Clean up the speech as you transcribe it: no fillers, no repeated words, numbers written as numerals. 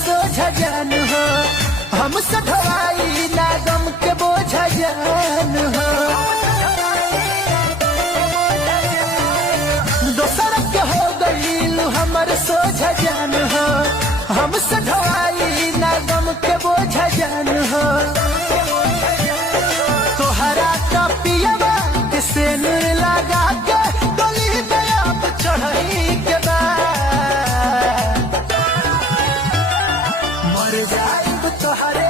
सोझा जान हो, हमसे ढवाई ना गम के बोझा जान हो। दोसर के हो गईल हमर सोझा जान हो, हमसे ढवाई ना गम के बोझा जान हो। तोहरा का पियवा के सेनुर लगा के डोली पे अब चढ़ई के बाद मर जाइब तोहरे